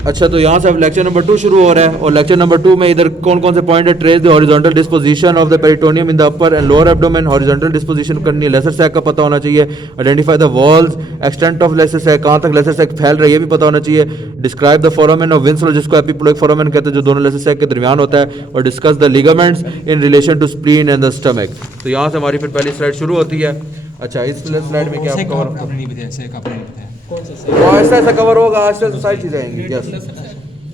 अच्छा, तो यहाँ से अब लेक्चर नंबर 2 शुरू हो रहा है और लेक्चर नंबर 2 में इधर कौन कौन से पॉइंट है? Trace the horizontal disposition of the peritoneum in the upper and lower abdomen, horizontal disposition करनी है, लेसर सैक का पता होना चाहिए, identify the walls, extent of lesser sac, कहाँ तक लेसर सैक फैल रहा है ये भी पता होना चाहिए, describe the foramen of Winslow जिसको एपिप्लोइक फोरामेन कहते हैं जो दोनों लेसर सैक के दरमियान होता है, और discuss the ligaments in relation to spleen and the stomach. तो यहाँ से हमारी फिर पहली स्लाइड शुरू होती है। अच्छा, इस स्लाइड में क्या आपने नहीं बताया, से आपने नहीं बताया कौन सा से ऐसा ऐसा कवर होगा, आज से सारी चीज़ें आएंगी। यस,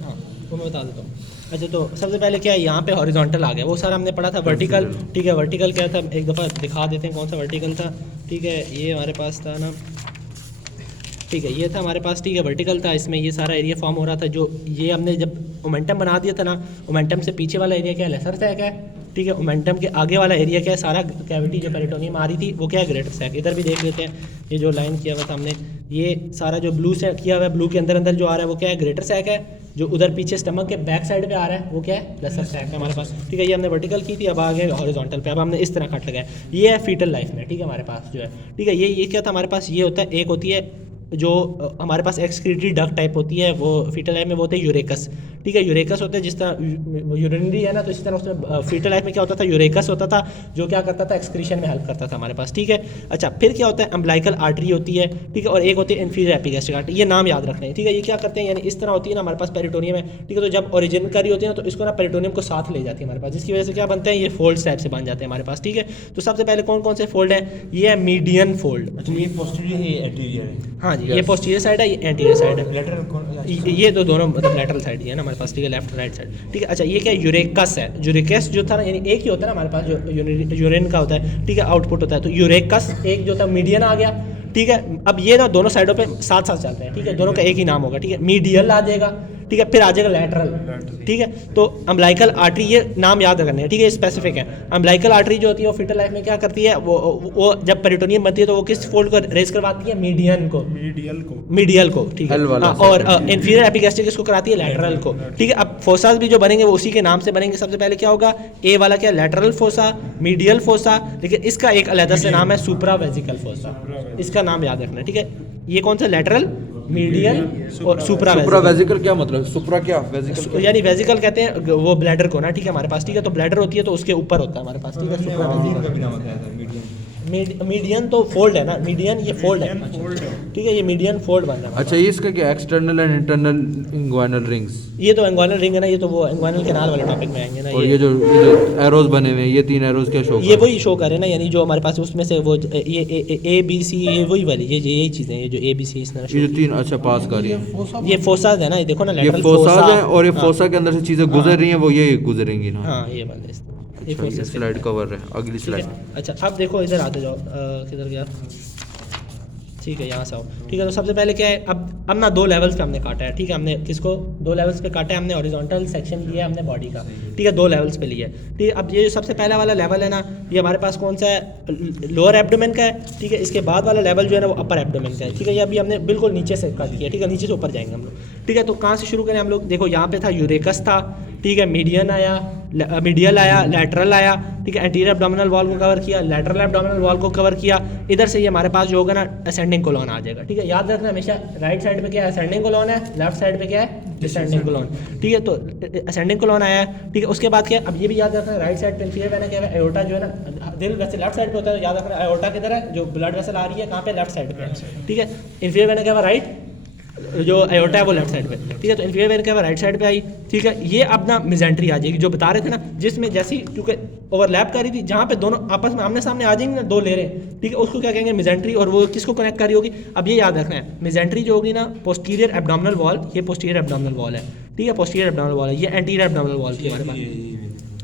हाँ वो मैं बता देता हूँ। अच्छा, तो सबसे पहले क्या है, यहाँ पे हॉरिजॉन्टल आ गया, वो सारा हमने पढ़ा था। वर्टिकल, ठीक है, वर्टिकल क्या था एक दफ़ा दिखा देते हैं कौन सा वर्टिकल था। ठीक है, ये हमारे पास था ना, ठीक है, ये था हमारे पास, ठीक है, वर्टिकल था, इसमें ये सारा एरिया फॉर्म हो रहा था। जो ये हमने जब मोमेंटम बना दिया था ना, मोमेंटम से पीछे वाला एरिया क्या है, लेसर सैक है। ठीक है, मोमेंटम के आगे वाला एरिया क्या है, सारा कैविटी जो पेरिटोनियम आ रही थी वो क्या है, ग्रेटर सैक। इधर भी देख लेते हैं, ये जो लाइन किया हुआ था हमने, ये सारा जो ब्लू से किया हुआ है, ब्लू के अंदर अंदर जो आ रहा है वो क्या है, ग्रेटर सैक है। जो उधर पीछे स्टमक के बैक साइड पे आ रहा है वो क्या है, लेसर सैक है हमारे पास। ठीक है, ये हमने वर्टिकल की थी, अब आ गए हॉरिजॉन्टल पे। अब हमने इस तरह कट लगाया, ये है फीटल लाइफ में। ठीक है, हमारे पास जो है, ठीक है, ये क्या था हमारे पास, ये होता है, एक होती है जो हमारे पास एक्सक्रीटरी डक टाइप होती है, वो फीटल लाइफ में वो होते हैं यूरेकस। ठीक है, यूरेकस होते हैं जिस तरह यूरिनरी है ना, तो इसी तरह उसमें फीटल लाइफ में क्या होता था, यूरेकस होता था जो क्या करता था, एक्सक्रीशन में हेल्प करता था हमारे पास। ठीक है, अच्छा, फिर क्या होता है, अम्बलाइकल आर्टरी होती है। ठीक है, और एक होती है इन्फीरियर एपिगैस्ट्रिक आर्टरी, ये नाम याद रखना है। ठीक है, ये क्या करते हैं, यानी इस तरह होती है ना हमारे पास पेरिटोनियम है। ठीक है, तो जब ओरिजिन करी होती है ना, तो इसको ना पेरिटोनियम को साथ ले जाती है हमारे पास, जिसकी वजह से क्या बनते हैं, ये फोल्ड टाइप से बन जाते हैं हमारे पास। ठीक है, तो सबसे पहले कौन कौन से फोल्ड है, ये है मीडियन फोल्ड। ये पोस्टीरियर है, ये एंटीरियर है। हाँ जी, ये पोस्टीरियर साइड है, ये एंटीरियर साइड है। लेटरल कौन? ये तो दोनों मतलब लेटरल साइड ही है ना हमारे पास। ठीक है, लेफ्ट राइट साइड। ठीक है, अच्छा, ये क्या यूरेकस है। यूरेकस जो था ना, यानी एक ही होता है ना हमारे पास, जो यूरिन का होता है। ठीक है, आउटपुट होता है, तो यूरेकस एक जो था मीडियन आ गया। ठीक है, अब ये ना दोनों साइडों पे साथ साथ चलते हैं। ठीक है, दोनों का एक ही नाम होगा। ठीक है, मीडियल आ जाएगा। ठीक है, फिर आ जाएगा लैटरल। ठीक है, तो अम्बलाइकल आर्टरी, ये नाम याद रखने हैं। ठीक है, स्पेसिफिक है। अम्बलाइकल आर्टरी जो होती है वो फीटल लाइफ में क्या करती है, वो जब पेरिटोनियम बनती है तो वो किस फोल्ड को रेज करवाती है, मीडियन को, मीडियल को। ठीक है, हाँ, और इंफीरियर एपिगैस्ट्रिक इसको कराती है लैटरल को। ठीक है, अब फोसास भी जो बनेंगे वो उसी के नाम से बनेंगे। सबसे पहले क्या होगा, ए वाला क्या, लैटरल फोसा, मीडियल फोसा, लेकिन इसका एक अलग से नाम है सुप्रावेजिकल फोसा, इसका नाम याद रखना है। ठीक है, ये कौन सा, लेटरल, मीडियल और सुप्रावेजिकल क्या मतलब, सुप्रा क्या, वेजिकल यानी वेजिकल कहते हैं वो ब्लैडर को ना। ठीक है, हमारे पास, ठीक है, तो ब्लैडर होती है तो उसके ऊपर होता है हमारे पास। ठीक है, सुप्रावेजिकल, मीडियन तो फोल्ड है ना, मीडियन ये फोल्ड है। ठीक है, ये मीडियन फोल्ड बन रहा है। अच्छा, ये इसका क्या, external and internal inguinal rings, ये तो इंग्वाइनल रिंग है ना, ये तो वो इंग्वाइनल कैनाल वाले टॉपिक में आएंगे ना। और ये जो एरोज बने हुए हैं, ये 3 एरोज क्या शो, ये वही शो कर रहे हैं ना, यानी जो हमारे पास उसमें से वो ये ए बी सी, ये वही वाली, ये यही चीज़ें हैं, ये जो ए बी सी इस तरह ये जो 3 अच्छा पास कर रही है, ये फोसाज है ना, ये देखो ना, ये लेटरल फोसाज है, और ये हाँ, फोसा के अंदर से चीज़ें गुजर रही हैं, वो ये गुजरेंगी ना। हाँ, ये वाले ये अच्छा, ये फोसाज स्लाइड कवर है, अगली ठीक है। स्लाइड। अच्छा, अब देखो इधर आते जाओ, किधर गया, ठीक है, यहाँ से आओ। ठीक है, तो सबसे पहले क्या है, अब ना 2 लेवल्स पे हमने काटा है। ठीक है, हमने किसको 2 लेवल्स पे काटा है, हमने हॉरिजॉन्टल सेक्शन लिया है हमने बॉडी का। ठीक है, 2 लेवल्स पे लिया है। ठीक है, अब ये जो सबसे पहला वाला लेवल है ना, ये हमारे पास कौन सा है, लोअर एब्डोमेन का है। ठीक है, इसके बाद वाला लेवल जो है ना वो अपर एब्डोमेन का है। ठीक है, ये अभी हमने बिल्कुल नीचे से कट किया। ठीक है, नीचे से ऊपर जाएंगे हम लोग। ठीक है, तो कहाँ से शुरू करें हम लोग, देखो यहाँ पे था यूरेकस था। ठीक है, मीडियन आया, मीडियल आया, लैटरल आया। ठीक है, एंटीरियर एब्डोमिनल वॉल को कवर किया, लैटरल एब्डोमिनल वॉल को कवर किया। इधर से ये हमारे पास जो होगा ना, असेंडिंग कोलॉन आ जाएगा। ठीक है, याद रखना हमेशा, राइट साइड पे क्या है, असेंडिंग कोलॉन है, लेफ्ट साइड पे क्या है, डिसेंडिंग कोलॉन। ठीक है, तो असेंडिंग कोलॉन आया है। ठीक है, उसके बाद क्या है, अब ये भी याद रखना, राइट साइड पे इंफीरियर वेना क्या है, एओर्टा जो है ना, दिल वैसे लेफ्ट साइड पे होता है, याद रखना एओर्टा किधर है, जो ब्लड वेसल आ रही है कहाँ पे, लेफ्ट साइड पे। ठीक है, इंफीरियर वेना क्या है, राइट, जो एओर्टा है वो लेफ्ट साइड पे। ठीक है, तो इंफीरियर वेन क्या है, राइट साइड पे आई। ठीक है, ये अब ना मिजेंट्री आ जाएगी, जो बता रहे थे ना, जिसमें जैसी क्योंकि ओवरलैप कर रही थी, जहाँ पे दोनों आपस में आमने सामने आ जाएंगे ना, 2 लेयरें। ठीक है, उसको क्या कहेंगे, मिजेंट्री, और वो किसको कनेक्ट कर रही होगी, अब ये याद रखना है, मिजेंट्री जो होगी ना, पोस्टीरियर एब्डोमिनल वॉल, ये पोस्टीरियर एब्डोमिनल वॉल है। ठीक है, पोस्टीरियर एब्डोमिनल वॉल है, ये एंटीरियर एब्डोमिनल वॉल थी हमारे पास।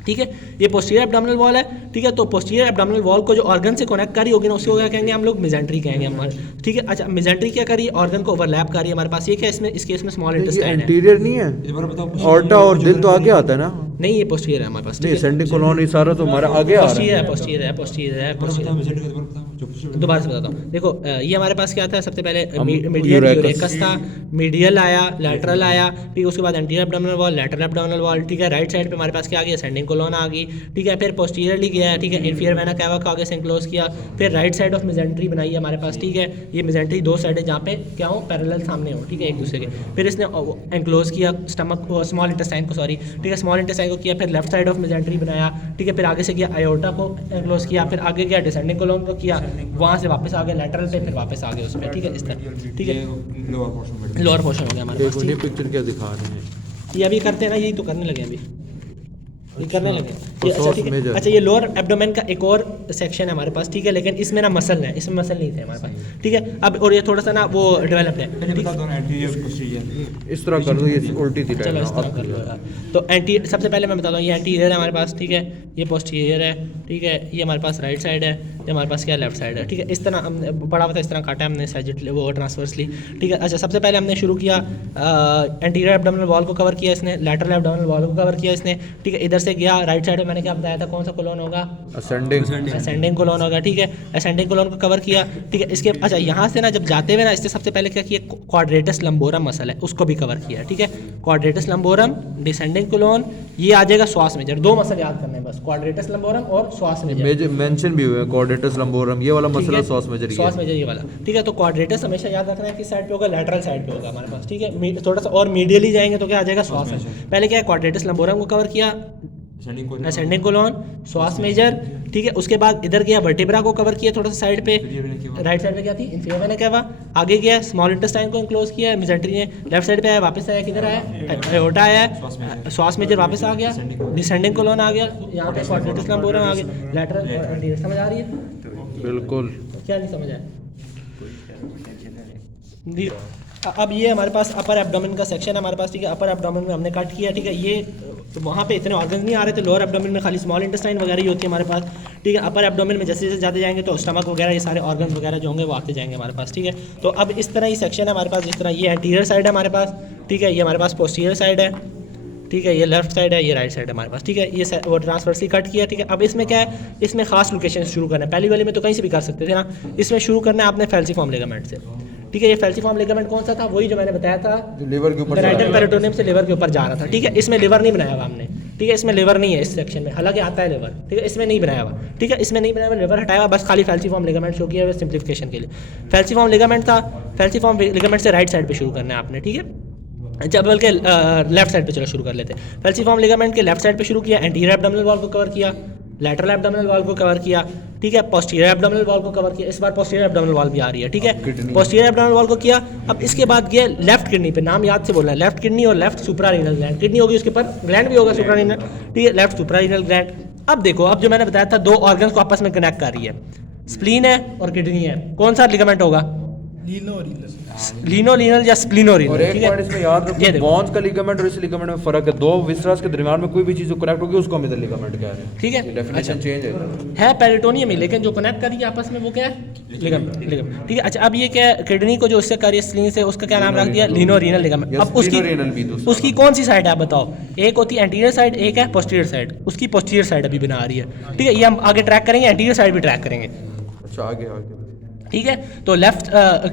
ठीक है, ये पोस्टीरियर एब्डोमिनल वॉल है। ठीक है, तो पोस्टीरियर एब्डोमिनल वॉल को जो ऑर्गन से कनेक्ट करी होगी ना, उसको क्या कहेंगे हम लोग, मिजेंट्री कहेंगे हमारे। ठीक है, अच्छा, मिजेंट्री क्या करी, ऑर्गन को ओवरलैप करी हमारे पास। ये क्या, इसमें इस केस में स्मॉल इंटेस्टाइन है, इंटीरियर नहीं है, ऑर्टा और दिल तो आगे आता है ना। नहीं ये पोस्टीरियर है हमारे पास, नहीं असेंडिंग कोलॉन ये सारा तो हमारा आगे आ रहा पोस्टीरियर है। है, पोस्टीरियर है, पोस्टीरियर है, पोस्टीरियर। पोस्टीरियर दोबारा से बताता हूँ, देखो ये हमारे पास क्या था, सबसे पहले हम मीडियल यूरेकस यूरेकस था, मीडियल आया, लैटरल आया, ठीक है, उसके बाद anterior abdominal wall, lateral abdominal wall, ठीक है, राइट साइड पे हमारे पास क्या आ गया, असेंडिंग कोलॉन आ गई, ठीक है, फिर पोस्टीरियरली गया, ठीक है, इंफीरियर वेना कैवा को आगे से एनक्लोज किया, फिर राइट साइड ऑफ मेजेंट्री बनाई है हमारे पास, ठीक है, ये मेजेंट्री दो साइड है जहाँ पे क्या हो पैरेलल सामने हो, ठीक है, एक दूसरे के, फिर इसने एनक्लोज किया स्टमक को, स्मॉल इंटेस्टाइन को, सॉरी, ठीक है, स्मॉल इंटेस्टाइन को किया, फिर लेफ्ट साइड ऑफ मेजेंट्री बनाया, ठीक है, फिर आगे से किया आयोटा को एनक्लोज किया, फिर आगे गया डिसेंडिंग कोलॉन को किया, वहाँ से वापस आ गया लैटरल पे, फिर वापस आ गया उस पर, ठीक है, इस तरह, ठीक है, लोअर पोर्शन हो गया हमारे पास, ये पिक्चर क्या दिखा रहे हैं? ये अभी करते हैं ना, यही तो करने लगे अभी, ये करने लगे तो ये, अच्छा sauce ठीक है, major। अच्छा ये लोअर एब्डोमेन का एक और सेक्शन है हमारे पास, ठीक है, लेकिन इसमें ना मसल है, इसमें मसल नहीं थे हमारे पास, ठीक है, अब और ये थोड़ा सा ना वो डेवलप है, ठीक है? इस तरह कर दो, ये उल्टी थी चलो इस तरह कर लो यार। तो एंटी सबसे पहले मैं बताता हूँ, ये एंटीरियर है हमारे पास, ठीक है, ये पोस्टीरियर है, ठीक है, ये हमारे पास राइट साइड है, ये हमारे पास क्या लेफ्ट साइड है, ठीक है, इस तरह हमने पढ़ा हुआ था, इस तरह काटा है हमने सैजिट वो ट्रांसवर्सली, ठीक है। अच्छा सबसे पहले हमने शुरू किया एंटीरियर एब्डोमिनल वॉल को कवर किया इसने, लैटरल एब्डोमिनल वॉल को कवर किया इसने, ठीक है, इधर से गया राइट साइड में, मैंने क्या बताया था कौन सा कोलोन होगा, असेंडिंग कोलोन होगा, ठीक है, असेंडिंग कोलोन को कवर किया, ठीक है, इसके अच्छा यहाँ से ना जब जाते हुए ना इससे सबसे पहले क्या किया, क्वाड्रेटस लंबोरम मसल है उसको भी कवर किया, ठीक है, क्वाड्रेटस लंबोरम, डिसेंडिंग कोलोन, ये आ जाएगा श्वास मेजर, दो मसल याद करने हैं बस, क्वाड्रेटस लंबोरम और श्वास मेजर मेंशन भी हुआ है क्वाड्रेटस लंबोरम, ये वाला मसला श्वास मेजर ही श्वास है। मेजर ये वाला, ठीक है, तो क्वाड्रेटस हमेशा याद रखना है किस साइड पे होगा, लैटरल साइड पे होगा हमारे पास, ठीक है, थोड़ा सा और मीडियली जाएंगे तो क्या आ जाएगा, श्वास मेजर, पहले क्या है क्वाड्रेटस लंबोरम को कवर किया, असेंडिंग कोलॉन, श्वास मेजर, ठीक है, उसके बाद इधर गया वर्टिब्रा को कवर किया थोड़ा सा साइड पे, राइट साइड पे क्या थी इंफीरियर वेना कैवा, आगे गया स्मॉल इंटेस्टाइन को इंक्लोज किया मेजेंट्री ने, लेफ्ट साइड पे आया, वापस आया, किधर आया आयोटा आया, श्वास मेजर वापस आ गया, डिसेंडिंग कोलॉन आ गया, यहाँ पे क्वाड्रेटस लंबोरम आ गया, लैटरल और एंटीरियर, समझ आ रही है? बिल्कुल। क्या नहीं समझ आया? अब ये हमारे पास अपर एब्डोमेन का सेक्शन है हमारे पास, ठीक है, अपर एब्डोमेन में हमने कट किया, ठीक है, ये तो वहाँ पे इतने ऑर्गन्स नहीं आ रहे थे, लोअर एब्डोमेन में खाली स्मॉल इंटेस्टाइन वगैरह ही होती है हमारे पास, ठीक है, अपर एब्डोमेन में जैसे जैसे जाते जाएंगे तो स्टमक वगैरह ये सारे ऑर्गन्स वगैरह जो होंगे वो आते जाएंगे हमारे पास, ठीक है। तो अब इस तरह ही सेक्शन है हमारे पास, जिस तरह ये एंटीरियर साइड है हमारे पास, ठीक है, ये हमारे पास पोस्टीरियर साइड है, ठीक है, ये लेफ्ट साइड है, ये राइट साइड है हमारे पास, ठीक है, ये वो ट्रांसवर्सली कट किया, ठीक है। अब इसमें क्या है, इसमें खास लोकेशन शुरू करना है, पहली वाली में तो कहीं से भी कर सकते थे ना, इसमें शुरू करना है आपने फैल्सीफॉर्म लिगामेंट से, ठीक है, ये फैल्सीफॉर्म लिगामेंट कौन सा था, वही जो मैंने बताया था, लीवर के ऊपर पेराइटल पेरिटोनियम से लिवर के ऊपर जा रहा था, ठीक है, इसमें लिवर नहीं बनाया हुआ हमने, ठीक है, इसमें लिवर नहीं है इस सेक्शन में, हालांकि आता है लिवर, ठीक है, इसमें नहीं बनाया हुआ, ठीक है, इसमें नहीं बनाया हुआ, लिवर हटाया हुआ, बस खाली फैल्सीफॉर्म लिगामेंट शो किया हुआ सिंप्लीफिकेशन के लिए। फैल्सीफॉर्म लिगामेंट था, फैल्सीफॉर्म लिगामेंट से राइट साइड पे शुरू करना है आपने, ठीक है, जब बल्कि लेफ्ट साइड पे चलो शुरू कर लेते हैं। फैल्सीफॉर्म लिगामेंट के लेफ्ट साइड पे शुरू किया, एंटीरियर एब्डोमिनल वॉल को कवर किया, लैटरल एब्डोमिनल वॉल को कवर किया, ठीक है, पोस्टीरियर एब्डोमिनल वॉल को कवर किया, इस बार पोस्टीरियर एब्डोमिनल वॉल भी आ रही है, ठीक है, पोस्टीरियर एब्डोमिनल वॉल को किया। अब इसके बाद गया लेफ्ट किडनी पे, नाम याद से बोलना है, लेफ्ट किडनी और लेफ्ट सुप्रारीनल ग्लैंड, किडनी होगी उसके ऊपर, ग्लैंड भी होगा सुप्रारीनल, ठीक है, लेफ्ट सुप्रारीनल ग्लैंड। अब देखो, अब जो मैंने बताया था दो ऑर्गन्स को आपस में कनेक्ट कर रही है, स्प्लीन है और किडनी है, कौन सा लिगामेंट होगा, लीनो लीनल या स्प्लिनो और रीनल, एक ठीक बार है, इसमें याद ये रखो देखो। बॉन्स का लिगामेंट और इस लिगामेंट में फर्क है, दो विसरस के दरमियान में कोई भी चीज जो कनेक्ट होगी उसको हम इधर लिगामेंट कह रहे हैं, ठीक है, डेफिनेशन चेंज है पेरिटोनियम ही, लेकिन जो कनेक्ट कर रही है आपस में वो क्या है, लिगामेंट, लिगामेंट, ठीक है। अच्छा अब ये क्या है, किडनी को जो उससे कर रही है स्प्लीन से, उसका क्या नाम रख दिया, लीनो रीनल लिगामेंट। अब उसकी कौन सी साइड है आप बताओ, एक होती है एंटीरियर साइड, एक है पोस्टीरियर साइड, उसकी पोस्टीरियर साइड अभी बना रही है, ठीक है, ये हम आगे ट्रैक करेंगे, एंटीरियर साइड भी ट्रैक करेंगे, अच्छा आगे आगे, ठीक है। तो लेफ्ट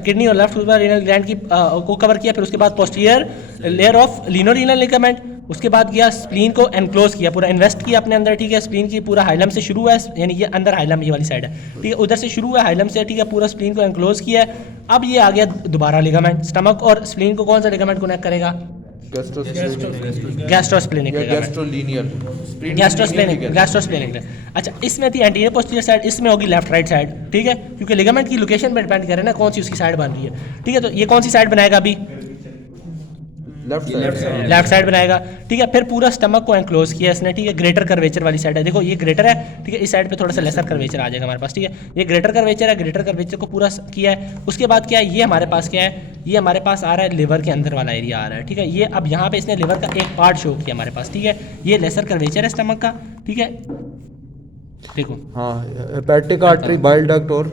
किडनी और लेफ्ट सुप्रारीनल ग्लैंड की को कवर किया, फिर उसके बाद posterior layer of lieno renal ligament, उसके बाद गया स्प्लीन को एनक्लोज किया, पूरा इन्वेस्ट किया अपने अंदर, ठीक है, स्प्लीन की पूरा हाइलम से शुरू है, यानी ये अंदर हाइलम ये वाली साइड है, ठीक है, उधर से शुरू है हाइलम से, ठीक है, पूरा स्प्लीन को एनक्लोज किया है। अब ये आ गया दोबारा लिगामेंट, स्टमक और स्प्लीन को कौन सा लिगामेंट कनेक्ट करेगा, गैस्ट्रोस्प्लेनिक गैस्ट्रोस्प्लेनिक। अच्छा इसमें थी एंटीरियर पोस्टीरियर साइड, इसमें होगी लेफ्ट राइट साइड, ठीक है, क्योंकि लिगामेंट की लोकेशन पर डिपेंड करे ना कौन सी उसकी साइड बन रही है, ठीक है। तो ये कौन सी साइड बनाएगा अभी, लेफ्ट साइड बनाएगा, ठीक है। फिर पूरा स्टमक को एनक्लोज किया इसने, ठीक है, ग्रेटर कर्वेचर वाली साइड है, देखो ये ग्रेटर है, ठीक है, इस साइड पे थोड़ा सा लेसर कर्वेचर आ जाएगा हमारे पास, ठीक है, ये ग्रेटर कर्वेचर है, ग्रेटर कर्वेचर को पूरा किया है। उसके बाद क्या है, ये हमारे पास क्या है, ये हमारे पास आ रहा है लिवर के अंदर वाला एरिया आ रहा है, ठीक है, ये अब यहाँ पे इसने लिवर का एक पार्ट शो किया हमारे पास, ठीक है, ये लेसर कर्वेचर है स्टमक का, ठीक है, देखो हाँ, हेपेटिक आर्टरी, बाइल डक्ट और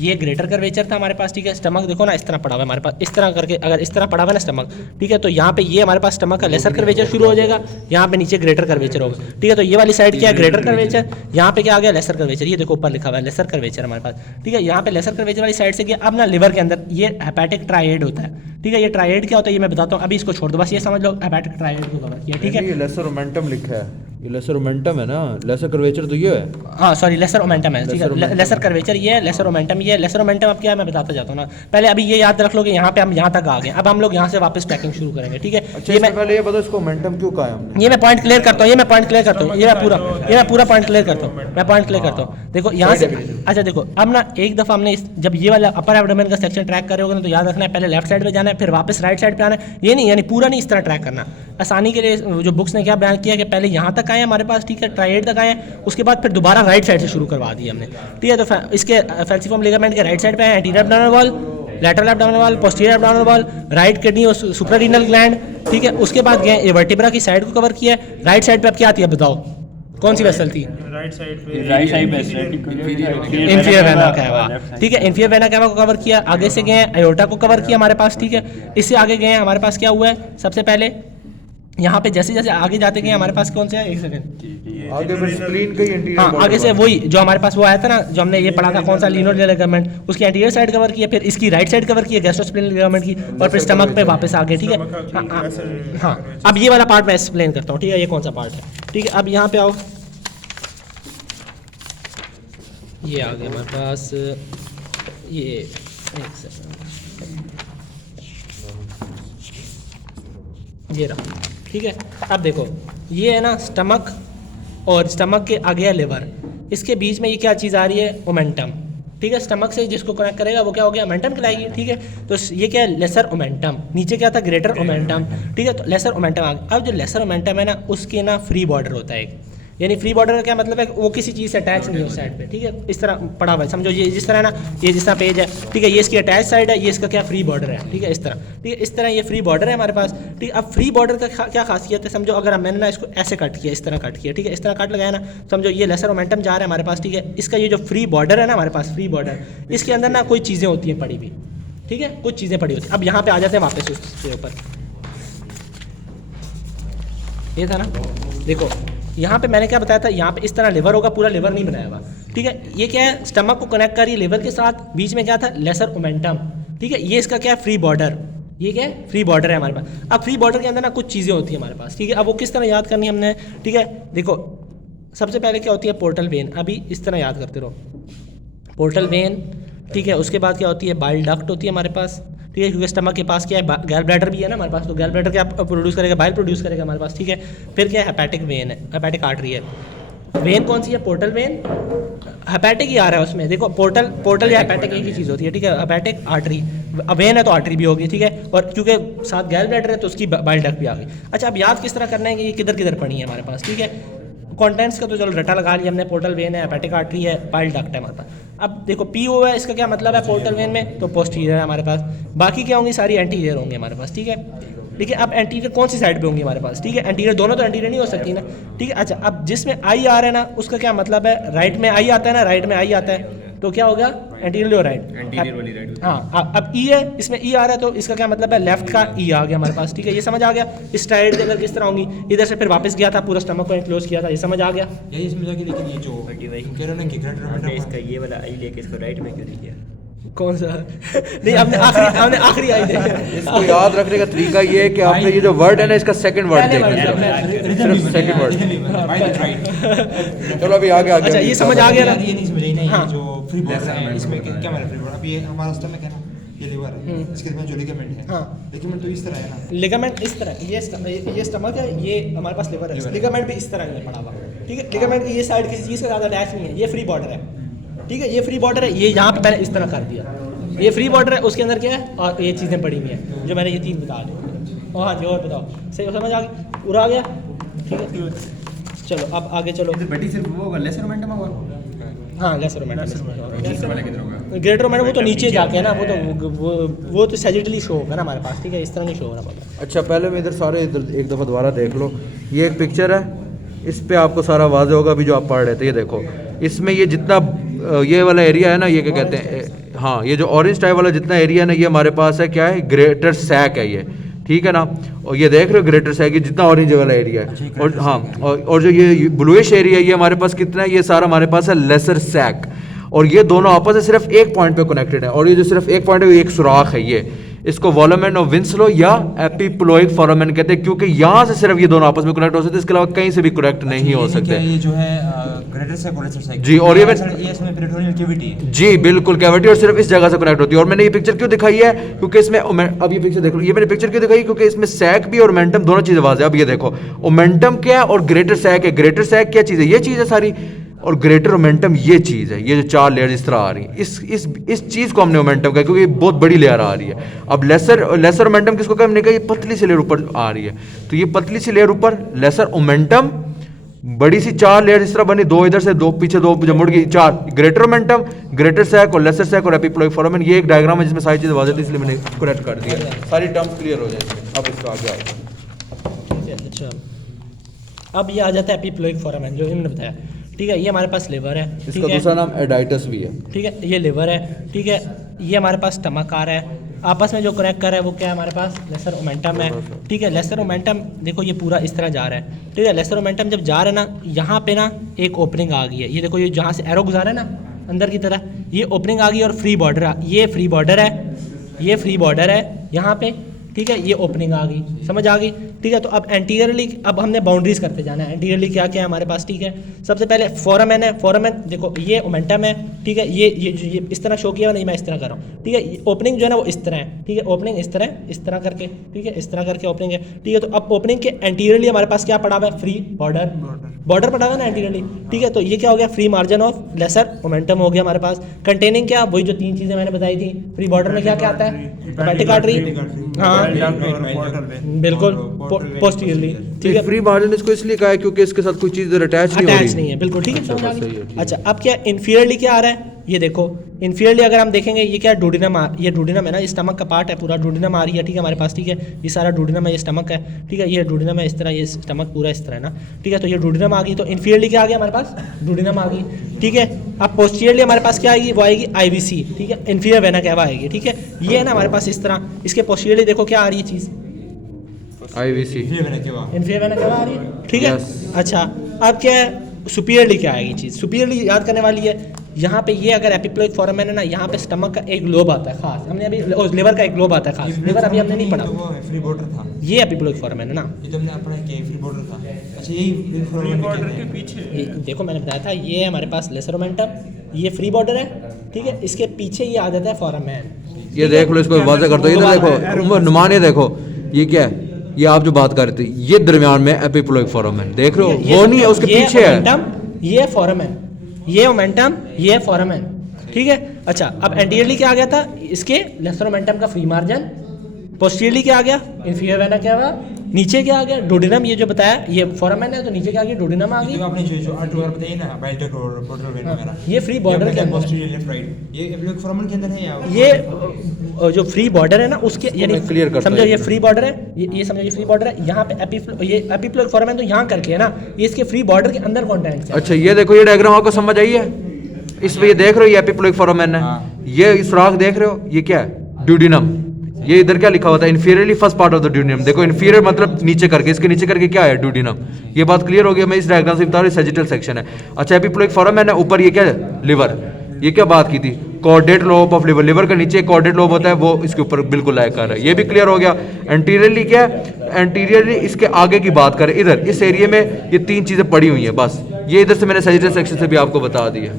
ये ग्रेटर कर्वेचर था हमारे पास, ठीक है। स्टमक देखो ना इस तरह पड़ा हुआ है हमारे पास, इस तरह करके अगर इस तरह पड़ा हुआ है ना स्टमक, ठीक है, तो यहाँ पे ये हमारे पास स्टमक का लेसर कर्वेचर शुरू हो जाएगा, यहाँ पे नीचे ग्रेटर कर्वेचर होगा, ठीक है। तो ये वाली साइड क्या है, ग्रेटर कर्वेचर, यहाँ पे क्या आ गया, लेसर कर्वेचर, ये देखो ऊपर लिखा हुआ है लेसर कर्वेचर हमारे पास, ठीक है। यहाँ पे लेसर कर्वेचर वाली साइड से गया। अब ना लिवर के अंदर ये हेपेटिक ट्राइड होता है, ठीक है। ये ट्राइड क्या होता है ये मैं बताता हूँ, अभी इसको छोड़ दो, बस ये समझ लो हेपेटिक ट्राइड को कवर किया, ठीक है। ये लेसर ओमेंटम लिखा है, ये लेसर ओमेंटम है ना, लेसर कर्वेचर तो ये है। हाँ सॉरी, लेसर ओमेंटम है, ठीक है। लेसर कर्वेचर ये है, लेसर ओमेंटम ये है। लेसर ओमेंटम अब क्या है मैं बताता जाता हूँ ना। पहले अभी ये याद रख लो कि यहाँ पे हम यहाँ तक आ गए, अब हम लोग यहाँ से वापस ट्रैकिंग शुरू करेंगे, ठीक है। अच्छा, इससे पहले ये बताओ इसको ओमेंटम क्यों कहा है हमने? ये मैं पॉइंट क्लियर करता हूँ, ये मैं पॉइंट क्लियर करता हूँ, ये मैं पूरा पॉइंट क्लियर करता हूँ, मैं पॉइंट क्लियर करता हूँ। देखो यहाँ से, अच्छा देखो अब ना एक दफ़ा हमने जब ये वाला अपर एब्डोमेन का सेक्शन ट्रैक कर रहे होगे ना, तो याद रखना है पहले लेफ्ट साइड पे जाना है, फिर वापस राइट साइड पे आना है। ये नहीं यानी पूरा नहीं, इस तरह ट्रैक करना। आसानी के लिए जो बुक्स ने क्या बयान किया कि पहले यहाँ तक आए हमारे पास, ठीक है, ट्राइड तक आए, उसके बाद फिर दोबारा राइट साइड से शुरू करवा दिया हमने, ठीक है। तो इसके फैल्सिफॉर्म लिगामेंट के राइट साइड पे है anterior abdominal wall, lateral abdominal wall, posterior abdominal wall, right kidney और सुप्रारीनल ग्लैंड, ठीक है। उसके बाद गए वर्टिब्रा की साइड को कवर किया है। राइट साइड पे अब क्या आती है बताओ, कौन सी वेसल थी? Right side inferior vena cava, ठीक है। इंफीरियर वेना कैवा को कवर किया। आगे से गए अयोर्टा को कवर किया हमारे पास, ठीक है। इससे आगे गए हमारे पास क्या हुआ है, सबसे पहले यहाँ पे जैसे जैसे आगे जाते गए हमारे पास कौन सा है, एक सेकंड, आगे फिर स्प्लीन का ही एंटीरियर, हाँ आगे से वही जो हमारे पास वो आया था ना, जो हमने ये पढ़ा था कौन सा, लिनोडियल लिगामेंट, उसकी एंटीरियर साइड कवर किया, फिर इसकी राइट साइड कवर किया गैस्ट्रोस्प्लीनिक लिगामेंट की, और फिर स्टमक पे वापस आ गए, ठीक है। हाँ अब ये वाला पार्ट मैं एक्सप्लेन करता हूँ, ठीक है, ये कौन सा पार्ट है, ठीक है। अब यहाँ पे आओ, ये आ गया हमारे पास, ये एक सेकंड, ये रहा, ठीक है। अब देखो ये है ना स्टमक, और स्टमक के आगे है लिवर, इसके बीच में ये क्या चीज़ आ रही है, ओमेंटम, ठीक है। स्टमक से जिसको कनेक्ट करेगा वो क्या हो गया, ओमेंटम कहलाएगी, ठीक है। तो ये क्या है, लेसर ओमेंटम, नीचे क्या था, ग्रेटर ओमेंटम, ठीक है। तो लेसर ओमेंटम आ गया। अब जो लेसर ओमेंटम है ना, उसके ना फ्री बॉर्डर होता है एक, यानी फ्री बॉर्डर का क्या मतलब है, वो किसी चीज़ से अटैच नहीं है उस साइड पे, ठीक है। इस तरह पड़ा हुआ है, समझो ये जिस तरह है ना, ये जिस तरह पेज है, ठीक है, ये इसकी अटैच साइड है, ये इसका क्या फ्री बॉर्डर है, ठीक है, इस तरह, ठीक है, इस तरह ये फ्री बॉर्डर है हमारे पास, ठीक है। अब फ्री बॉर्डर का क्या खासियत है, समझो अगर मैंने ना इसको ऐसे कट किया, इस तरह कट किया, ठीक है, इस तरह कट लगाया ना, समझो ये लेसर ओमेंटम जा रहा है हमारे पास, ठीक है। इसका ये जो फ्री बॉर्डर है ना हमारे पास, फ्री बॉर्डर, इसके अंदर ना कोई चीज़ें होती हैं पड़ी हुई, ठीक है, कुछ चीज़ें पड़ी होती हैं। अब यहाँ पे आ जाते हैं वापस उसके ऊपर, ये था ना, देखो यहाँ पे मैंने क्या बताया था, यहाँ पे इस तरह लिवर होगा, पूरा लिवर नहीं बनाया हुआ, ठीक है। ये क्या है, स्टमक को कनेक्ट कर रही है लिवर के साथ, बीच में क्या था, लेसर ओमेंटम, ठीक है। ये इसका क्या है, फ्री बॉर्डर, ये क्या है, फ्री बॉर्डर है हमारे पास। अब फ्री बॉर्डर के अंदर ना कुछ चीज़ें होती है हमारे पास, ठीक है। अब वो किस तरह याद करनी है हमने, ठीक है। देखो सबसे पहले क्या होती है, पोर्टल वेन, अभी इस तरह याद करते रहो, पोर्टल वेन, ठीक है। उसके बाद क्या होती है, बाइल डक्ट होती है हमारे पास, ठीक है, क्योंकि स्टमक के पास क्या है, गैल ब्लैडर भी है ना हमारे पास, तो गैल ब्लैडर क्या प्रोड्यूस करेगा, बाइल प्रोड्यूस करेगा हमारे पास, ठीक है। फिर क्या है, हेपेटिक वेन है, हेपेटिक आर्टरी है। वेन कौन सी है, पोर्टल वेन, हेपेटिक ही आ रहा है उसमें, देखो पोर्टल या हेपेटिक एक ही चीज़ होती है, ठीक है। हेपेटिक आर्टरी, वेन है तो आर्टरी भी होगी, ठीक है। और क्योंकि साथ गैल ब्लैडर है तो उसकी बाइल डक्ट भी आ गई। अच्छा अब याद किस तरह करना है कि ये किधर किधर पड़ी है हमारे पास, ठीक है। कॉन्टेंट्स का तो चलो रटा लगा लिया हमने, पोर्टल वेन है, हेपेटिक आर्टरी है, बाइल डक्ट है हमारे पास। अब देखो पीओ है, इसका क्या मतलब है, पोर्टल वेन में तो पोस्टीरियर है हमारे पास, बाकी क्या होंगी, सारी एंटीरियर होंगे हमारे पास, ठीक है। ठीक है, अब एंटीरियर कौन सी साइड पे होंगी हमारे पास, ठीक है, एंटीरियर, दोनों तो एंटीरियर नहीं हो सकती ना, ठीक है। अच्छा अब जिसमें आई आ रहा है ना, उसका क्या मतलब है, राइट में आई आता है ना, राइट में आई आता है, तो क्या होगा, एंटीरियर और राइट, एंटीरियर वाली राइट। हाँ अब ई है, इसमें ई आ रहा है, तो इसका क्या मतलब है, लेफ्ट का ई आ गया हमारे पास, ठीक है। ये समझ आ गया, इस साइड से अगर किस तरह होंगी, इधर से फिर वापस गया था, पूरा स्टमक को एनक्लोज किया था, ये समझ आ गया। यही इसमें जाके, लेकिन ये जो कह रहे हो ना कि ग्रेटर आपने इसका ये वाला आई लेके इसको राइट में क्यों नहीं किया? कौन सा नहीं, हमने आखिरी आई देखा। इसको याद रखने का तरीका ये है कि आपने ये जो वर्ड है ना, इसका सेकंड वर्ड देखना, सिर्फ सेकंड वर्ड। चलो अभी आगे आगे। अच्छा ये समझ आ गया ना, ये नहीं समझ रही ना, हाँ। ये जो फ्री बॉर्डर है इसमें क्या हमारा फ्री बॉर्डर, अभी ये हमारा स्टमक है ना, ये लिवर है, इसके बाद जो लिगामेंट है, हाँ। लिगामेंट तो इस तरह है ना, लिगामेंट इस तरह, ये स्टमक है, ये हमारे पास लिवर है, लिगामेंट भी इस तरह ही है पड़ा हुआ, ठीक है। लिगामेंट की ये साइड किसी चीज़ के ज़्यादा अटैच नहीं है, ये फ्री बॉर्डर है, ठीक है, ये फ्री बॉर्डर है, ये यहाँ पे मैंने इस तरह कर दिया, ये फ्री बॉर्डर है, उसके अंदर क्या है, और ये चीज़ें पड़ी हुई हैं जो मैंने ये तीन बता दी। और हाँ जी और बताओ, सही समझ आ गई, पूरा आ गया, ठीक है। चलो अब आगे चलो, बटी सिर्फ वो होगा, लेसर मोमेंटम होगा, हाँ लेसर वाला किधर होगा, ग्रेटर रोमेंटम वो तो नीचे जाके है ना, वो तो सैजिटली शो होगा ना हमारे पास, ठीक है, इस तरह नहीं शो हो रहा। अच्छा पहले मैं इधर सारे इधर एक दफ़ा दोबारा देख लो, ये एक पिक्चर है, इस पे आपको सारा वाज़ेह होगा अभी जो आप पढ़ रहे थे। ये देखो इसमें ये जितना ये वाला एरिया है ना, ये क्या कहते हैं, हाँ ये जो ऑरेंज टाइप वाला जितना एरिया है ना, ये हमारे पास है क्या है, ग्रेटर सैक है ये, ठीक है ना। और ये देख रहे हो ग्रेटर सैक, ये जितना ऑरेंज वाला एरिया है, और हाँ और जो ये ब्लूइश एरिया है ये हमारे पास कितना है, ये सारा हमारे पास है लेसर सैक। और ये दोनों आपस में सिर्फ एक पॉइंट पे कनेक्टेड है, और ये जो सिर्फ एक पॉइंट है, एक सुराख है ये, इसको वॉलमेन ऑफ विंसलो या एपिप्लोइक फोरामेन कहते हैं, क्योंकि यहाँ से सिर्फ ये दोनों आपस में कनेक्ट हो सकते हैं, इसके अलावा कहीं से भी कनेक्ट नहीं हो सकते। ये जो है ग्रेटर सैक और लेसर सैक जी, और ये इसमें पेरिटोनियल कैविटी है। जी बिल्कुल, कैविटी, और सिर्फ इस जगह से कनेक्ट होती है। और मैंने ये पिक्चर क्यों दिखाई है, क्योंकि इसमें अब ये पिक्चर देख लो, ये मैंने पिक्चर क्यों दिखाई, क्योंकि इसमें सैक भी और ओमेंटम दोनों चीजें वाज़ेह है। अब ये देखो ओमेंटम क्या है और ग्रेटर सैक है। ग्रेटर सैक क्या चीज़ है, ये चीज़ है सारी, और ग्रेटर ओमेंटम ये चीज़ है, ये जो चार लेयर इस तरह आ रही है, इस चीज़ को हमने ओमेंटम कहा, क्योंकि ये बहुत बड़ी लेयर आ रही है। अब लेसर ओमेंटम किसको कहा, हमने कहा ये पतली सी लेयर ऊपर आ रही है, तो ये पतली सी लेयर ऊपर लेसर ओमेंटम, बड़ी सी चार लेयर इस तरह बनी, दो इधर से दो पीछे दो मुड़ गई, चार ग्रेटर ओमेंटम, ग्रेटर सैक और लेसर सैक और एपिप्लोइक फोरामेन। ये एक डायग्राम है जिसमें सारी चीज़ें वाज़ेह थी, इसलिए मैंने करेक्ट कर दिया, सारी टर्म्स क्लियर हो जाएंगे। अब इसका आगे आएगा। ठीक है, अच्छा अब ये आ जाता है एपिप्लोइक फोरामेन जो इन्होंने बताया, ठीक है। ये हमारे पास लिवर है, इसका ठीक है, दूसरा नाम एडाइटस भी है, ठीक है, ये लिवर है, ठीक है। ये हमारे पास स्टमक आ रहा है, आपस में जो कनेक्ट कर रहा है वो क्या है हमारे पास, लेसर ओमेंटम है, ठीक है। लेसर ओमेंटम देखो ये पूरा इस तरह जा रहा है, ठीक है। लेसर ओमेंटम जब जा रहा है ना, यहाँ पे ना एक ओपनिंग आ गई है, ये देखो ये जहाँ से एरो गुजारा है ना अंदर की तरह, ये ओपनिंग आ गई और फ्री बॉर्डर, ये फ्री बॉर्डर है, ये फ्री बॉर्डर है यहाँ पे, ठीक है। ये ओपनिंग आ गई, समझ आ गई, ठीक है। तो अब एंटीरियरली अब हमने बाउंड्रीज करते जाना है, एंटीरियरली क्या क्या है हमारे पास, ठीक है। सबसे पहले फोरामेन है, फोरामेन देखो ये ओमेंटम है, ठीक है। ये इस तरह शो किया नहीं, मैं इस तरह कर रहा हूँ, ठीक है। ओपनिंग जो है ना वो इस तरह है, ठीक है। ओपनिंग इस तरह करके, ठीक है, इस तरह करके ओपनिंग है, ठीक है। तो अब ओपनिंग के एंटीरियरली हमारे पास क्या पड़ा हुआ है, फ्री बॉर्डर पड़ा हुआ है ना एंटीरियरली, ठीक है। तो ये क्या हो गया, free margin of lesser omentum हो गया हमारे पास, कंटेनिंग क्या, वही जो तीन चीज़ें मैंने बताई थी। फ्री बॉर्डर में क्या क्या आता है, हेपेटिक आर्टरी, हाँ बिल्कुल, पोस्टीरियरली, ठीक है। फ्री मार्जिन इसको इसलिए कहा है क्योंकि इसके साथ कोई चीज़ अटैच नहीं है, बिल्कुल ठीक है, समझ आ गई। अच्छा अब क्या इंफीरियरली क्या आ रहा है, ये देखो इंफीरियरली अगर हम देखेंगे ये क्या डूडिनम, ये डूडिनम है ना, ये स्टमक का पार्ट है, पूरा डूडिनम आ रही है, ठीक है हमारे पास, ठीक है। ये सारा डूडिनम है, ये स्टमक है, ठीक है। ये डूडिनम है इस तरह, ये स्टमक पूरा इस तरह है ना, ठीक है। तो ये डूडिनम आ गई, तो इंफीरियरली क्या आ गया हमारे पास, डूडिनम आ गई, ठीक है। अब पोस्टीरियरली हमारे पास क्या आएगी, वो आएगी आईवीसी, ठीक है, इंफीरियर वेना कैवा आएगी, ठीक है। ये है ना हमारे पास इस तरह, इसके पोस्टीरियरली देखो क्या आ रही है चीज़, आईवीसी, इंफीरियर वेना कैवा आ रही है, ठीक है। अच्छा अब क्या है, सुपीरियरली क्या आएगी चीज़, सुपीरियरली याद करने वाली है। यहाँ पे ये अगर एपिप्लोइक फोरामेन है ना, यहाँ पे स्टमक का एक लोब आता है खास, हमने अभी लिवर का एक लोब आता है खास, लिवर अभी हमने नहीं पढ़ा, फ्री बॉर्डर था, ये एपिप्लोइक फोरामेन है ना, ये तो हमने पढ़ा कि फ्री बॉर्डर था। अच्छा यही फ्री बॉर्डर के पीछे, ये देखो मैंने बताया था, ये है हमारे पास लेसर ओमेंटम, ये फ्री बॉर्डर है, ठीक है। इसके पीछे ये आ जाता है फोरामेन, ये देख लो, इसको वाज़ेह करता हूँ, ये देखो नुमान, ये देखो ये क्या है, ये आप जो बात कर रहे थे, ये दरमियान में एपिप्लोइक फोरामेन देख रहे हो, वो नहीं है, उसके पीछे है, ये फोरामेन, ये ओमेंटम, ये फोरामेन, ठीक है। अच्छा अब एंटीरियरली क्या आ गया था, इसके लेसर ओमेंटम का फ्री मार्जिन, पोस्टीरियरली क्या आ गया, इंफीरियर वेना क्या हुआ, नीचे क्या आ गया, डोडिनम, ये जो बताया ये फोरामेन है, तो नीचे क्या आ गया, डोडिनम आ गई। तो आपने जो आर्टवर्क बताई ना, बाइल्टेक और पोर्टल वेन वगैरह, ये फ्री बॉर्डर के अंदर, पोस्टीरियर लेफ्ट राइट, ये एपिप्लोइक फोरामेन के अंदर है या ये जो फ्री बॉर्डर है ना उसके, यानी समझो ये फ्री बॉर्डर है, ये समझो ये फ्री बॉर्डर है, यहाँ पे ये एपिप्लोइक फोरामेन तो यहाँ करके है ना, ये इसके फ्री बॉर्डर के अंदर कॉन्टेंट है। अच्छा ये देखो, ये डायग्राम आपको समझ आई है, इसमें ये देख रहे हो, ये एपिप्लोइक फोरामेन है, ये सुराख देख रहे हो, ये क्या है, ड्यूडिनम। ये इधर क्या लिखा हुआ था, inferiorly first part of the duodenum, देखो इन्फीरियर मतलब नीचे करके, इसके नीचे करके क्या है, ड्यूडिनम। ये बात क्लियर हो गई, मैं इस डायग्राम से बता रहा हूँ, सजिटल सेक्शन है। अच्छा एपिप्लोइक फोरामेन है, ऊपर ये क्या है, लिवर, ये क्या बात की थी, chordate lobe of liver, liver का नीचे कॉर्डेट लोब होता है, वो इसके ऊपर बिल्कुल लायक कर रहा है, ये भी क्लियर हो गया। एंटीरियरली क्या है, एंटीरियरली इसके आगे की बात करें, इधर इस एरिया में ये तीन चीजें पड़ी हुई हैं, बस ये इधर से मैंने सजिटल सेक्शन से भी आपको बता दिया।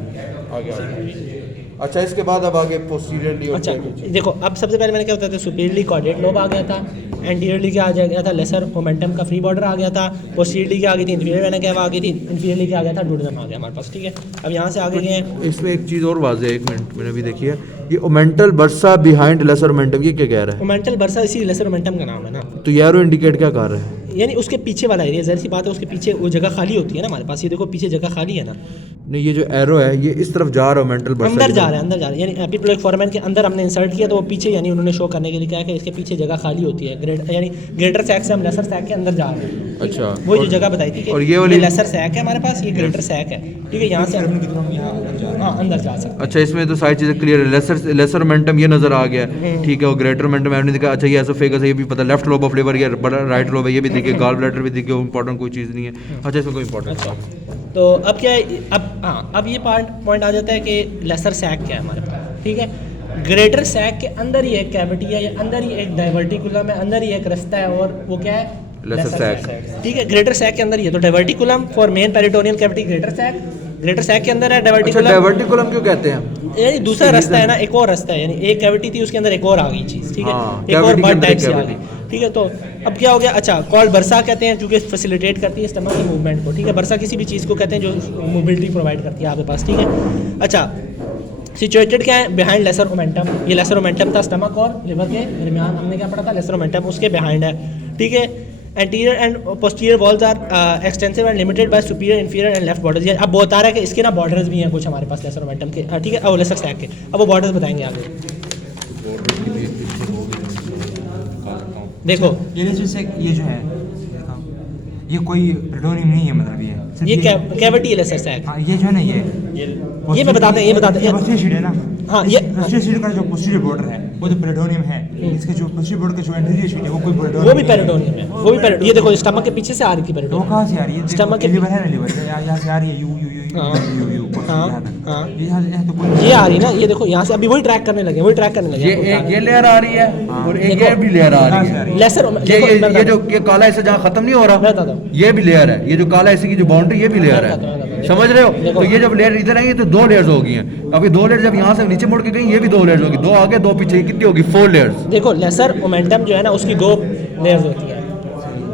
अच्छा इसके बाद अब आगे पोस्टीरियरली, अच्छा देखो अब सबसे पहले मैंने क्या बताया था, सुपीरियरली कॉर्डेट लोब आ गया था, एंटीरियरली क्या आ गया था, लेसर ओमेंटम का फ्री बॉर्डर आ गया था, पोस्टीरियरली क्या आ गई थी, इंफीरियर वेना कैवा आ गई थी, इंफीरियरली क्या आ गया था, डोडिनम आ गया हमारे पास, ठीक है। अब यहाँ से आगे गए हैं, इसमें एक चीज़ और वाज़ेह है, एक मिनट मैंने भी देखी है, ये ओमेंटल बर्सा बिहाइंड लेसर ओमेंटम, ये क्या कह रहा है, ओमेंटल बर्सा इसी लेसर ओमेंटम का नाम है ना, तो यारो इंडिकेट क्या कर रहा है, यानी उसके पीछे वाला एरिया, ज़ाहिर सी बात है उसके पीछे वो जगह खाली होती है ना हमारे पास, ये देखो पीछे जगह खाली है ना, नहीं, ये जो एरो है ये इस तरफ जा रहा है मेंटल बर्सा अंदर की जा तरफ। रहा है, अंदर जा रहा है, यानी एपिप्लोइक फोरामेन के अंदर हमने इंसर्ट किया तो वो पीछे, यानी उन्होंने शो करने के लिए क्या है कि इसके पीछे जगह खाली होती है, यानी ग्रेटर सैक से हम लेसर सैक के अंदर जा रहे हैं। अच्छा, वो जो जगह बताई थी कि और ये वाली लेसर सैक है हमारे पास, ये ग्रेटर सैक है, ठीक है, यहाँ से हम हाँ अंदर जा सकते हैं। अच्छा, इसमें तो सारी चीज़ें क्लियर है। लेसर मोमेंटम ये नज़र आ गया है, ठीक है, और ग्रेटर मोमेंटम मैंने दिखा। अच्छा, ये एसोफेगस है, ये भी पता, लेफ्ट लोब ऑफ लिवर, ये बड़ा राइट लोब है, ये भी देखिए, गॉल ब्लैडर भी देखिए, इंपॉर्टेंट कोई चीज़ नहीं है। अच्छा, इसमें कोई इंपॉर्टेंट अच्छा, तो अब क्या है, अब ये पॉइंट आ जाता है कि लेसर सैक क्या है हमारे पास, ठीक है। ग्रेटर सैक के अंदर ही एक कैविटी है, या अंदर ही एक डाइवर्टिकुलम है, अंदर ही एक रास्ता है, और वो क्या है, लेसर सैक, ठीक है। ग्रेटर सैक के अंदर ही है, तो diverticulum for main peritoneal cavity greater sac के अंदर है। अच्छा, डाइवर्टिकुलम डाइवर्टिकुलम क्यों कहते हैं? यानी दूसरा रास्ता है ना, एक और रास्ता है, यानी एक कैविटी थी उसके अंदर एक और आ गई चीज़, ठीक है, हाँ, एक और cavity के बर्ड अंदर टाइप एक से आ cavity। गई, ठीक है। तो अब क्या हो गया, अच्छा, कॉल्ड बर्सा कहते हैं क्योंकि फैसिलिटेट करती है स्टमक की मूवमेंट को, ठीक है। बर्सा किसी भी चीज़ को कहते हैं जो मोबिलिटी प्रोवाइड करती है आपके पास, ठीक है। अच्छा, सिचुएटेड क्या है, बिहाइंड लेसर मोमेंटम, ये लेसर मोमेंटम था स्टमक और लिवर के दरमियान, हमने क्या पढ़ा था, लेसर मोमेंटम उसके बिहाइंड है, ठीक है। Anterior and posterior walls are extensive and limited by superior, inferior and left borders. अब वो बता रहा है कि इसके ना बॉर्डर्स भी हैं कुछ हमारे पास लेसर मोमेंटम के, ठीक है, अब लेसर सैक के, अब वो बॉर्डर्स बताएंगे आगे। देखो ये जैसे ये जो है ये कोई पेरिटोनियम नहीं है, मतलब ये सिर्फ ये कैविटी है लेसर सैक, हाँ, ये जो है ना ये मैं बताते हैं, ये बताते हैं। पोस्टीरियर शीट है ना, हाँ, ये पोस्टीरियर शीट का जो पोस्टीरियर बॉर्डर है वो तो पेरिटोनियम है, इसके जो पोस्टीरियर बॉर्डर का जो एंटीरियर शीट है वो कोई पेरिटोनियम, वो भी पेरिटोनियम है, वो भी पेरिटोनियम। ये देखो स्टमक के पीछे से आ रही थी तो वो पेरिटोनियम, कहाँ से आ रही है? स्टमक के लिवर है ना, लिवर यहाँ से आ रही है, यू यू यू हाँ, यू यू हाँ, हाँ। ये यहाँ तो कोई ये आ रही है ना, ये देखो यहाँ से अभी वही ट्रैक करने लगे, वही ट्रैक करने लगे। ये लेयर आ रही है और एक ये भी लेयर आ रही है। लेसर ये जो ये काला ऐसे जहाँ खत्म नहीं हो मैं रहा, बताता हूँ। ये भी लेयर है। ये जो काला ऐसे की जो बाउंड्री, ये भी लेयर है, समझ रहे हो? तो ये जब लेयर इधर आएंगे तो 2 लेयर्स हो गई हैं। अभी 2 लेयर जब यहाँ से नीचे मुड़ के गई, ये भी 2 लेयर्स होगी, 2 आगे 2 पीछे, कितनी होगी? 4 लेयर्स। देखो लेसर मोमेंटम जो है ना उसकी 2 लेयर्स होती है,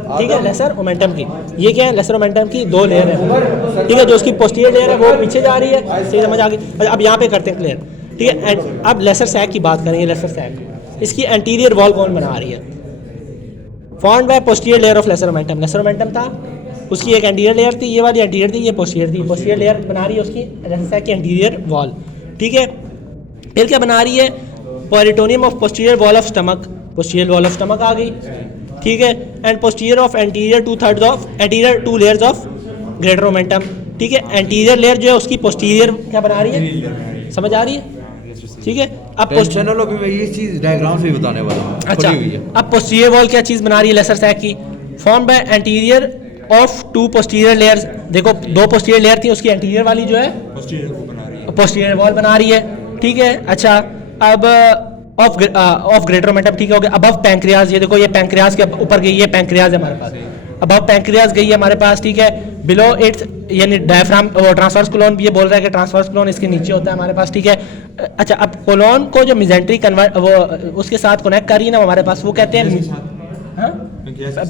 ठीक है। लेसर मोमेंटम की ये क्या है, लेसर मोमेंटम की 2 लेयर है, ठीक है। जो उसकी पोस्टीरियर लेयर है वो पीछे जा रही है, सही समझ आ गई। अब यहाँ पे करते हैं क्लियर, ठीक है। अब लेसर सैक की बात करेंगे। लेसर सैक इसकी एंटीरियर वॉल कौन बना रही है? Formed by posterior layer of lesser omentum. Lesser omentum था, उसकी एक एंटीरियर लेयर थी, ये वाली एंटीरियर थी, ये पोस्टीरियर थी। पोस्टीरियर लेयर बना रही है उसकी लेसर सैक की एंटीरियर वॉल, ठीक है। फिर क्या बना रही है? Peritoneum of posterior wall of stomach, posterior wall of stomach आ गई, ठीक है। And posterior of anterior 2/3 of anterior 2 layers of greater omentum, ठीक है। एंटीरियर लेयर जो है उसकी पोस्टीरियर क्या बना रही है, समझ आ रही है, ठीक है। अब टेंशन लो, भी मैं ये चीज डायग्राम से ही बताने वाला हूँ। अच्छा, अब पोस्टीरियर वॉल क्या चीज़ बना रही है लेसर सैक की? Form by anterior of 2 posterior layers. देखो 2 पोस्टीरियर लेयर थी, उसकी एंटीरियर वाली जो है पोस्टीरियर वॉल बना रही है, ठीक है। अच्छा, अब ऑफ ग्रेटर मोमेंटम, ठीक हो गया। अबव पैंक्रियाज, ये देखो ये पैंक्रियाज के ऊपर गई, ये पैंक्रियाज है हमारे पास, अबव पैंक्रियाज गई है हमारे पास, ठीक है। बिलो इट्स यानी डायफ्राम, वो ट्रांसवर्स कोलोन भी ये बोल रहा है कि ट्रांसवर्स कोलोन इसके नीचे होता है हमारे पास, ठीक है। अच्छा, अब कोलोन को जो मिजेंट्री कन्वर्ट वो उसके साथ कनेक्ट कर रही है ना हमारे पास, वो कहते हैं हाँ?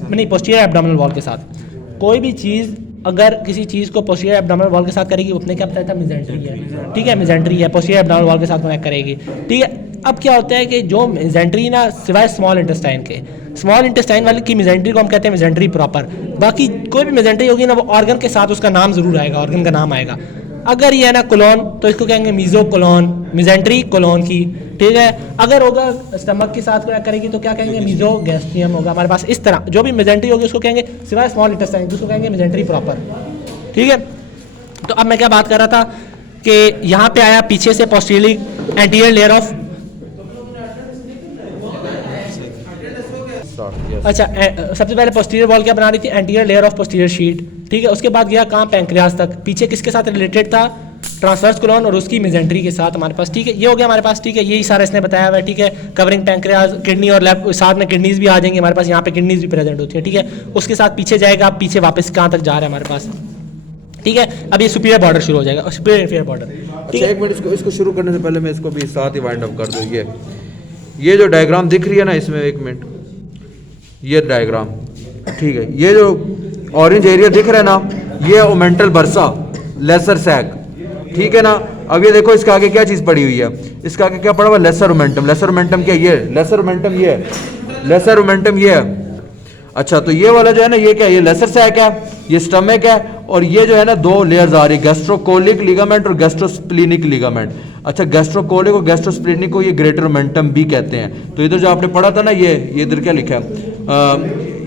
नहीं, पोस्टीरियर एब्डोमिनल वॉल के साथ। कोई भी चीज़ अगर किसी चीज़ को पोस्टीरियर एब्डोमिनल वॉल के साथ करेगी, उसने क्या बताया था? मिजेंट्री है, ठीक है। मिजेंट्री है, पोस्टीरियर एब्डोमिनल वॉल के साथ कनेक्ट करेगी, ठीक है। अब क्या होता है कि जो मिजेंट्री ना, सिवाय स्मॉल इंटेस्टाइन के, स्मॉल इंटेस्टाइन वाले की मिजेंट्री को हम कहते हैं मिजेंट्री प्रॉपर। बाकी कोई भी मिजेंट्री होगी ना, वो ऑर्गन के साथ उसका नाम जरूर आएगा, ऑर्गन का नाम आएगा। अगर ये है ना कोलोन, तो इसको कहेंगे मीजो कोलोन, मिजेंट्री कोलोन की, ठीक है। अगर होगा स्टमक के साथ क्या करेगी तो क्या कहेंगे? मीजो गैस्ट्रियम होगा हमारे पास। इस तरह जो भी मिजेंट्री होगी उसको कहेंगे, सिवाय स्मॉल इंटेस्टाइन, उसको कहेंगे मिजेंट्री प्रॉपर, ठीक है। तो अब मैं क्या बात कर रहा था कि यहाँ पे आया पीछे से पोस्टीरियरली एंटीरियर लेयर ऑफ, अच्छा, सबसे पहले पोस्टीरियर वॉल क्या बना रही थी? Anterior layer of posterior sheet, ठीक है। उसके बाद गया कहाँ? पैंक्रियाज तक। पीछे किसके साथ रिलेटेड था? ट्रांसवर्स कोलोन और उसकी मिजेंट्री के साथ हमारे पास, ठीक है। ये हो गया हमारे पास, ठीक है। यही सारा इसने बताया हुआ है, ठीक है। कवरिंग पैंक्रियाज, किडनी और लेफ्ट, साथ में किडनीज भी आ जाएंगे हमारे पास, यहाँ पे किडनीज भी प्रेजेंट होती है, ठीक है। उसके साथ पीछे जाएगा, पीछे वापस कहाँ तक जा रहा है हमारे पास, ठीक है। अब ये सुपीरियर बॉर्डर शुरू हो जाएगा, सुपीरियर इंफीरियर बॉर्डर, ठीक अच्छा, है। एक मिनट, इसको शुरू करने से पहले मैं इसको भी साथ ही वाइंड अप कर दूँ। ये जो डायग्राम दिख रही है ना इसमें, एक मिनट, ये डायग्राम, ठीक है। ये जो ऑरेंज एरिया दिख रहा है ना, ये ओमेंटल बर्सा, लेसर सैक, ठीक है ना। अब ये देखो इसके आगे क्या चीज़ पड़ी हुई है, इसके आगे क्या पड़ा हुआ? Laser omentum. लेसर मोमेंटम क्या? ये लेसर मोमेंटम, ये लेसर मोमेंटम, ये है। अच्छा, तो ये वाला जो है ना, ये क्या है? ये लेसर सैक है, ये स्टमक है, और ये जो है ना दो लेयर्स आ रही है, गैस्ट्रोकोलिक लिगामेंट और गैस्ट्रोस्प्लीनिक लिगामेंट। अच्छा, गैस्ट्रोकोलिक और गैस्ट्रोस्प्लीनिक को ये ग्रेटर ओमेंटम भी कहते हैं। तो इधर जो आपने पढ़ा था ना, ये इधर क्या लिखा है,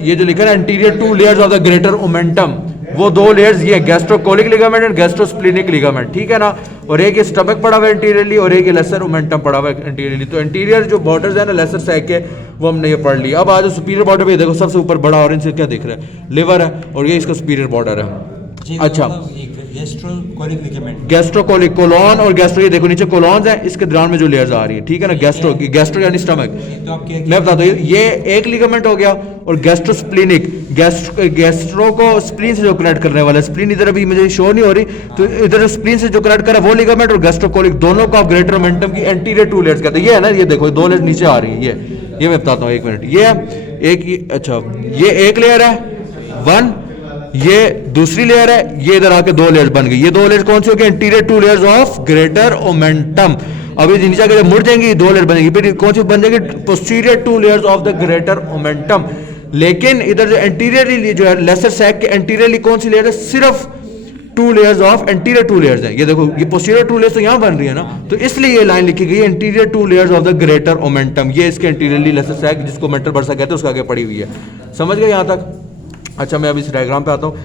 ये जो लिखा है ना anterior 2 layers of the greater omentum, वो 2 लेयर्स ये गैस्ट्रोकोलिक लिगामेंट एंड गैस्ट्रोस्प्लीनिक लिगामेंट, ठीक है ना। और एक ये स्टमक पड़ा हुआ है एंटीरियरली और एक ये लेसर ओमेंटम पड़ा हुआ है एंटीरियरली। तो एंटीरियर जो बॉर्डर्स है ना लेसर सैक के, वो हमने ये पढ़ लिया। अब आज सुपीरियर बॉर्डर पे देखो, सबसे ऊपर बड़ा ऑरेंज से क्या दिख रहा है, लिवर है, और ये इसका सुपीरियर बॉर्डर है। अच्छा, गैस्ट्रोकोलिक लिगामेंट, गैस्ट्रोकोलिक कोलॉन और गैस्ट्रो, ये देखो नीचे कोलॉन्स है, इसके दौरान में जो लेयर्स आ रही है, ठीक है ना। गैस्ट्रो यानी स्टमक, तो आप क्या मैं बताता हूँ, ये एक लिगामेंट हो गया। और गैस्ट्रोस्प्लीनिक, गैस्ट्रो को स्प्लीन से जो कनेक्ट करने वाला है, स्प्लीन इधर अभी मुझे शो नहीं हो रही, तो इधर स्प्लीन से जो कनेक्ट कर रहा है वो लिगामेंट, और गैस्ट्रोकोलिक दोनों को आप ग्रेटर ओमेंटम की एंटीरियर 2 लेयर्स कहते हैं। ये है ना, ये देखो 2 लेयर्स नीचे आ रही है, ये मैं बताता हूँ, 1 मिनट। ये एक, अच्छा ये एक लेयर है 1, ये दूसरी लेयर है, ये इधर आके 2 लेयर्स बन गई। ये 2 लेयर्स कौन सी होगी, anterior 2 layers of greater omentum. अब ये नीचे आके मुड़ जाएंगी, 2 लेयर बनेगी, फिर कौन सी बन जाएगी, posterior 2 layers of the greater omentum. लेकिन इधर जो एंटीरियरली जो है लेसर सैक के एंटीरियरली कौन सी लेयर है, सिर्फ 2 लेयर्स ऑफ एंटीरियर 2 लेयर्स है। ये देखो, ये पोस्टीरियर 2 लेयर्स तो यहाँ बन रही है ना, तो इसलिए ये लाइन लिखी गई है anterior 2 layers of the greater omentum. ये इसके एंटीरियरली लेसर सैक, जिसको मेंटल बर्सा कहते हैं, उसके आगे पड़ी हुई है। समझ गए यहाँ तक? अच्छा, मैं अभी इस डायग्राम पे आता हूँ।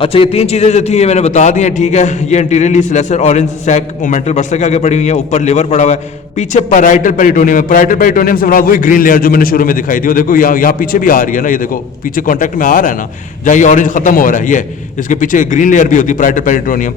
अच्छा, ये 3 चीज़ें जो थी ये मैंने बता दी हैं, ठीक है। ये anteriorly lesser orange sac omental bursa के आगे पड़ी हुई है, ऊपर लिवर पड़ा हुआ है, पीछे पैराइटल पेरिटोनियम है। पैराइटल पेरिटोनियम से मुराद वही ग्रीन लेयर जो मैंने शुरू में दिखाई थी, वो देखो यहाँ पीछे भी आ रही है ना, ये देखो पीछे कॉन्टैक्ट में आ रहा है ना, जहाँ ये ऑरेंज खत्म हो रहा है, ये इसके पीछे ग्रीन लेयर भी होती है पैराइटल पेरिटोनियम।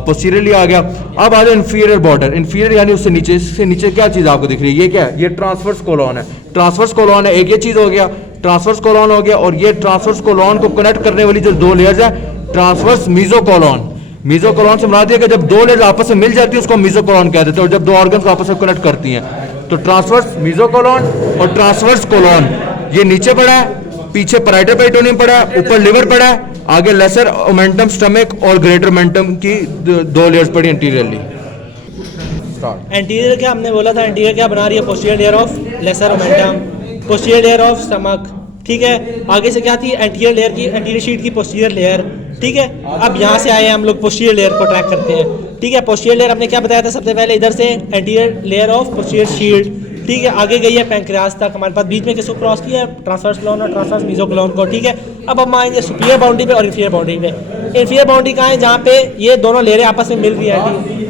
पोस्टीरियरली आ गया। अब आ जाए इंफीरियर बॉर्डर, इंफीरियर यानी उससे नीचे, इससे नीचे क्या चीज़ आपको दिख रही है, ये क्या है, ये ट्रांसवर्स कोलॉन है। ट्रांसवर्स कोलॉन है, एक ये चीज़ हो गया, ट्रांसवर्स कोलॉन हो गया। और ये ट्रांसवर्स कोलॉन को कनेक्ट करने वाली जो 2 लेयर्स है, ट्रांसवर्स मीजोकोलॉन। मीजोकोलॉन से मुराद है कि जब 2 लेयर्स आपस में मिल जाती है उसको मीजोकोलॉन कहते हैं, और जब 2 ऑर्गन्स आपस में कनेक्ट करती हैं, तो ट्रांसवर्स मीजोकोलॉन और ट्रांसवर्स कोलॉन। ये नीचे पड़ा है, पीछे पैराइटल पेरिटोनियम पड़ा है, ऊपर लिवर पड़ा है, आगे लेसर ओमेंटम स्टमक और ग्रेटर ओमेंटम की 2 लेयर्स पड़ी एंटीरियरली। एंटीरियर क्या हमने बोला था, एंटीरियर क्या बना रही है, posterior layer of lesser omentum, posterior layer of stomach, ठीक है। आगे से क्या थी, एंटीरियर लेयर की, एंटीरियर शीट की पोस्टीरियर लेयर, ठीक है। अब यहाँ से आए हम लोग पोस्टीरियर लेयर को ट्रैक करते हैं, ठीक है। पोस्टीरियर लेयर हमने क्या बताया था सबसे पहले, इधर से anterior layer of posterior sheet, ठीक है। आगे गई है पैंक्रियाज तक, हमारे पास बीच में किसको क्रॉस किया है, ट्रांसवर्स कोलॉन और ट्रांसवर्स मीजोकोलॉन को, ठीक है। अब हम आएंगे सुपीरियर बाउंड्री पे और इंफीरियर बाउंड्री पे। इंफीरियर बाउंड्री कहाँ है, जहाँ पे ये दोनों लेयरें आपस में मिल रही है,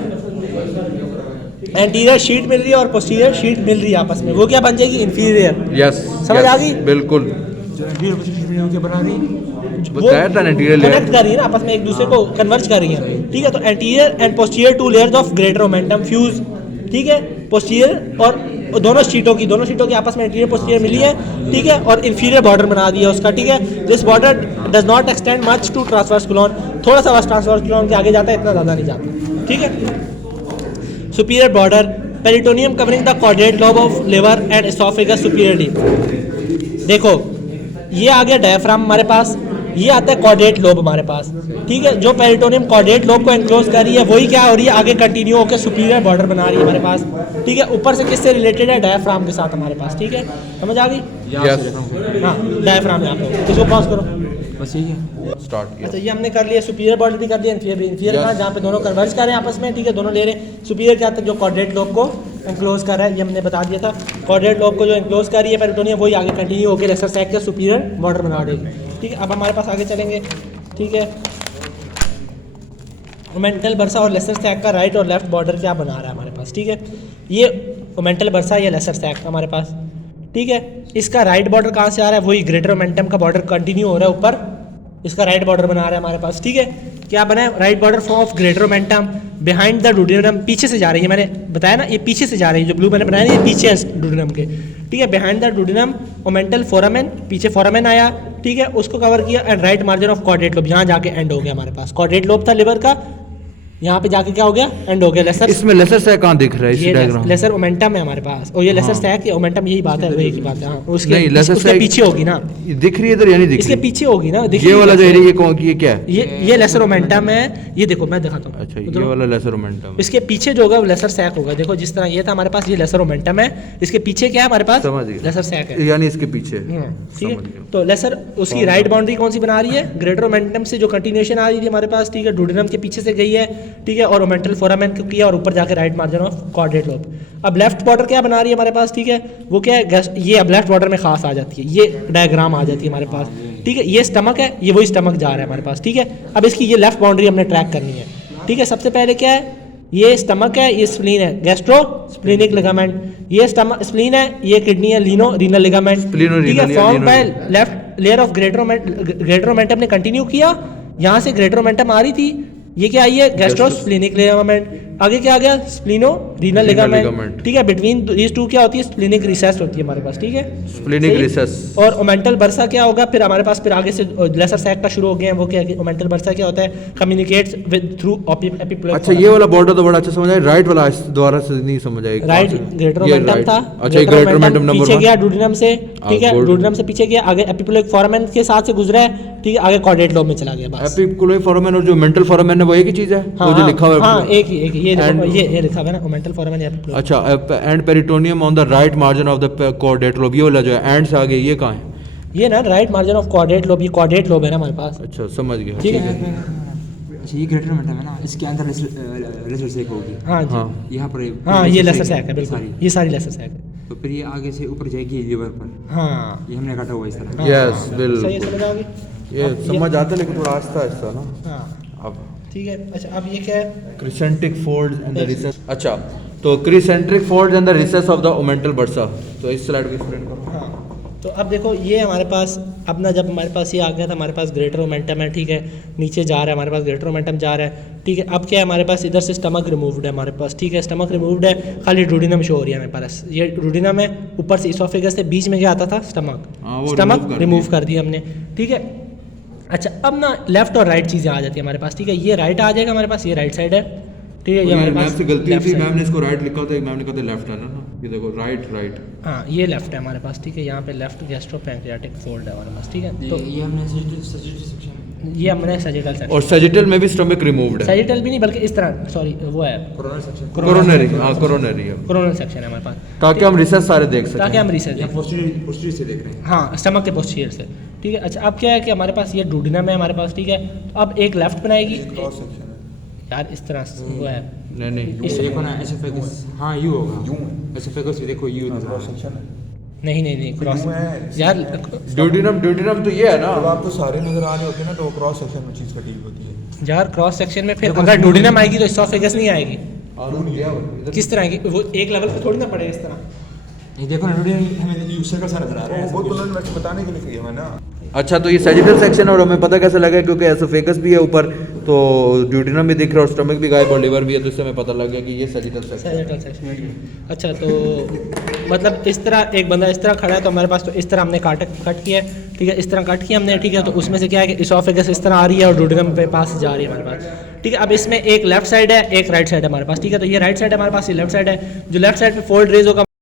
एंटीरियर शीट मिल रही है और पोस्टीरियर शीट मिल रही है आपस में, वो क्या बन जाएगी, इंफीरियर। यस, समझ आ गई? बिल्कुल बना दी, बताया था एंटीरियर लेयर कनेक्ट कर रही है ना, आपस में एक दूसरे को कन्वर्ज कर रही है, ठीक है। तो anterior and posterior 2 layers of greater omentum fuse, ठीक है। पोस्टीरियर और दोनों शीटों की आपस में एंटीरियर पोस्टीरियर मिली है, ठीक है। और इंफीरियर बॉर्डर बना दिया उसका, ठीक है। This border does not extend much to transverse colon, थोड़ा सा बस ट्रांसवर्स कोलॉन के आगे जाता है, इतना ज़्यादा नहीं जाता, ठीक है। Superior border, peritoneum covering the chordate lobe of liver and oesophagus superiorly. देखो ये आ गया डायफ्राम हमारे पास, ये आता है कॉर्डेट लोब हमारे पास, ठीक है। जो पेरिटोनियम कॉर्डेट लोब को एनक्लोज कर रही है, वही क्या हो रही है, आगे कंटिन्यू होकर सुपीरियर बॉर्डर बना रही है हमारे पास, ठीक है। ऊपर से किससे रिलेटेड है, डायफ्राम के साथ हमारे पास, ठीक है। समझ आ गई? हाँ, डायफ्राम यहाँ पे, इसको पॉज करो, बस यही है, स्टार्ट किया। अच्छा, ये हमने कर लिया, सुपीरियर बॉर्डर भी कर दिया, इंफीरियर कहाँ, जहाँ पे दोनों कन्वर्ज कर रहे हैं आपस में, ठीक है। दोनों ले रहे हैं, सुपीरियर क्या था, जो कॉर्डेट लोब को एनक्लोज कर रहा है, ये हमने बता दिया था। कॉर्डेट लोब को जो एनक्लोज कर रही है पेरिटोनियम, वही आगे कंटिन्यू होकर लेसर सैक के सुपीरियर बॉर्डर बना देगी, ठीक है। अब हमारे पास आगे चलेंगे, ठीक है। ओमेंटल बर्सा और लेसर सैक का राइट और लेफ्ट बॉर्डर क्या बना रहा है हमारे पास, ठीक है। ये ओमेंटल बर्सा या लेसर सैक हमारे पास, ठीक है। इसका राइट बॉर्डर कहाँ से आ रहा है, वही ग्रेटर ओमेंटम का बॉर्डर कंटिन्यू हो रहा है ऊपर, इसका राइट बॉर्डर बना रहा है हमारे पास, ठीक है। क्या बना है, right border form of greater omentum behind the duodenum, पीछे से जा रही है, मैंने बताया ना, ये पीछे से जा रही है, जो ब्लू मैंने बनाया ना, ये पीछे है डुडेनम के, ठीक है। बिहाइंड द डुडेनम ओमेंटल फोरामेन, पीछे फोरामेन आया, ठीक है, उसको कवर किया, and right margin of chordate lobe, यहाँ जाके एंड हो गया हमारे पास। कॉर्डेट लोब था लिवर का, यहाँ पे जाके क्या हो गया, एंड हो गया लेसर। इसमें लेसर सैक कहाँ दिख रहा है इस ये डायग्राम? लेसर ओमेंटम है हमारे पास, और ये लेसर सैक या ओमेंटम यही बात है, वही की बात है। हाँ, उसके नहीं, लेसर उसके सैक पीछे होगी ना, दिख रही है इधर या नहीं दिख इसके रही? पीछे होगी ना, ये वाला जो एरिया, ये कौन की, ये क्या है? ये लेसर ओमेंटम है, ये देखो मैं दिखाता हूँ। अच्छा, ये वाला लेसर मोमेंटम। इसके पीछे जो होगा वो लेसर सैक होगा। देखो जिस तरह ये था हमारे पास, ये लेसर ओमेंटम है, इसके पीछे क्या है हमारे पास, समझ गया, लेसर सैक है। यानी इसके पीछे। ठीक है, समझ गया। तो लेसर उसकी राइट बाउंड्री कौन सी बना रही है, ग्रेटर ओमेंटम से जो कंटिन्यूएशन आ रही थी हमारे पास, ठीक है, डुडेनम के पीछे से गई है, ठीक है, और ओमेंटल फोरामेन को किया और ऊपर जाके right margin of quadrate lobe. अब लेफ्ट बॉर्डर क्या बना रही है हमारे पास, ठीक है, वो क्या है, ये अब लेफ्ट बॉर्डर में खास आ जाती है, ये डायग्राम आ जाती है हमारे पास, ठीक है, ये स्टमक है, ये वही स्टमक जा रहा है हमारे पास, ठीक है। अब इसकी ये लेफ्ट बाउंड्री हमने ट्रैक करनी है, ठीक है। सबसे पहले क्या है, ये स्टमक है, ये स्प्लीन है, गैस्ट्रो स्प्लीनिक लिगामेंट, ये स्टमक स्प्लीन है, ये किडनी है, लीनो रीनल लिगामेंट, ठीक है, form by left layer of greater omentum ने कंटिन्यू किया, यहाँ से ग्रेटर ओमेंटम आ रही थी, ये क्या आई है, गैस्ट्रोस्प्लीनिक लिगामेंट, आगे क्या आ गया, स्प्लीनो रीनल लिगामेंट, ठीक है। बिटवीन दीस टू क्या होती है, स्प्लीनिक रिसेस होती है हमारे पास, ठीक है, स्प्लीनिक रिसेस। और ओमेंटल बर्सा क्या होगा, फिर हमारे पास फिर आगे से लेसर सैक का शुरू हो गया है, वो क्या है, ओमेंटल बर्सा क्या होता है, कम्युनिकेट्स विद थ्रू एपिप्लोइक। अच्छा, ये वाला बॉर्डर तो बड़ा अच्छा समझ आया, राइट वाला इस द्वारा से नहीं समझ आया। राइट ग्रेटर ओमेंटम था, अच्छा, ये ग्रेटर ओमेंटम नंबर पीछे 1 गया डुडेनम से, ठीक है, डुडेनम से पीछे गया, आगे एपिप्लोइक फोरामेन के साथ से गुजरा है, ठीक है, आगे क्वाड्रेट लोब में चला गया बस। एपिकुलोइक फोरामेन और जो मेंटल फोरामेन है वो एक ही चीज है, वो जो लिखा हुआ है। हाँ, एक ही ये देखो, ये लिखा हुआ है ना, ओमेंटल फोरामेन या एपिप्लोइक। अच्छा, and peritoneum on the right margin of the quadrate lobe, ये वाला जो है एंड से आगे, ये कहाँ है? ये ना right margin of quadrate lobe, ये क्वाड्रेट लोब है ना हमारे पास, अच्छा, समझ गया, ठीक है। अच्छा, ये ग्रेटर ओमेंटम है ना, इसके अंदर लेसर सैक होगी। हाँ जी, हाँ, यहाँ पर हाँ, ये लेसर सैक है, बिल्कुल, ये सारी लेसर सैक है। तो फिर ये आगे से ऊपर जाएगी लीवर पर, हाँ, ये हमने काटा हुआ इस तरह। यस, सही है, बिल्कुल, समझ आओगे? ये समझ आता है लेकिन थोड़ा आहिस्ता आहिस्ता ना। हाँ, अब ठीक है। अच्छा, अब ये क्या है, crescentic fold and the recess. अच्छा, तो crescentic fold and the recess of the omental bursa, तो इस स्लाइड को एक्सप्लेन करो। हाँ, तो अब देखो ये हमारे पास अपना, जब हमारे पास ये आ गया था, हमारे पास ग्रेटर ओमेंटम है, ठीक है, नीचे जा रहा है हमारे पास ग्रेटर ओमेंटम जा रहा है, ठीक है। अब क्या है हमारे पास, इधर से स्टमक रिमूव्ड है हमारे पास, ठीक है, स्टमक रिमूव्ड है, खाली डुडेनम शो हो रही है हमारे पास, ये डुडेनम है, ऊपर से इसोफेगस से बीच में क्या आता था, हाँ, वो स्टमक रिमूव कर दिया हमने, ठीक है। अच्छा, अब ना लेफ्ट और राइट चीज़ें आ जाती है हमारे पास, ठीक है, ये राइट आ जाएगा हमारे पास, ये राइट साइड है, ठीक है, ये हमारे पास से गलती left थी, side। मैम ने इसको राइट लिखा था, मैम ने कहा था लेफ्ट है ना, ये देखो राइट राइट। हाँ, ये लेफ्ट है हमारे पास, ठीक है, यहाँ पे लेफ्ट गैस्ट्रोपैंक्रियाटिक फोल्ड है हमारे पास, ठीक है। तो ये हमने सजिटल सेक्शन ये हमने सजिटल सेक्शन, और सजिटल में भी स्टमक रिमूव्ड है, सजिटल भी नहीं बल्कि इस तरह, सॉरी वो है कोरोनल सेक्शन, कोरोनरी, हाँ कोरोनरी है, कोरोनल सेक्शन है हमारे पास, ताकि हम रिसेस सारे देख सकें। ताकि हम रिसर्च या पोस्टीरियर से देख रहे हैं। हाँ, स्टमक के पोस्टीरियर से, ठीक है। अच्छा, अब क्या है कि हमारे पास ये डुडेनम है हमारे पास, ठीक है, तो अब एक लेफ्ट बनाएगी यार, इस तरह से वो है, नहीं नहीं, इस देखो ना एसोफेगस, हाँ यू होगा, एसोफेगस भी देखो यू सेक्शन है। नहीं क्रॉस यार, ड्यूटीनम तो ये है ना। जब आपको सारे नजर आ रहे होते हैं ना, तो क्रॉस सेक्शन में चीज कटी होती है। यार क्रॉस सेक्शन में फिर अगर डुडेनम आएगी तो इसोफेगस नहीं आएगी, किस तरह आएगी, वो एक लेवल पे थोड़ी ना पड़ेगा इस तरह। ये देखो ना डुडेनम, हमें यू सर्कल सा नजर आ रहा है। वो तो उन्होंने बताने के लिए किया है ना। अच्छा, तो ये सजिटल सेक्शन है और हमें पता कैसे लगा, क्योंकि एसोफेगस भी है ऊपर, तो ड्यूटीनम भी दिख रहा है और स्टमक भी गायब और लिवर भी है, तो इससे हमें पता लग गया कि ये सजिटल सेक्शन है। सजिटल सेक्शन। अच्छा, तो मतलब इस तरह एक बंदा इस तरह खड़ा है, तो हमारे पास तो इस तरह हमने कट किया है, ठीक है, इस तरह कट किया हमने, ठीक है। तो उसमें से क्या है कि इसोफेगस इस तरह आ रही है और डुडेनम पे पास जा रही है हमारे पास, ठीक है। अब इसमें एक लेफ्ट साइड है, एक राइट साइड है हमारे पास, ठीक है। तो ये राइट साइड है हमारे पास, ये लेफ्ट साइड है, जो लेफ्ट साइड पे फोल्ड रेज होगा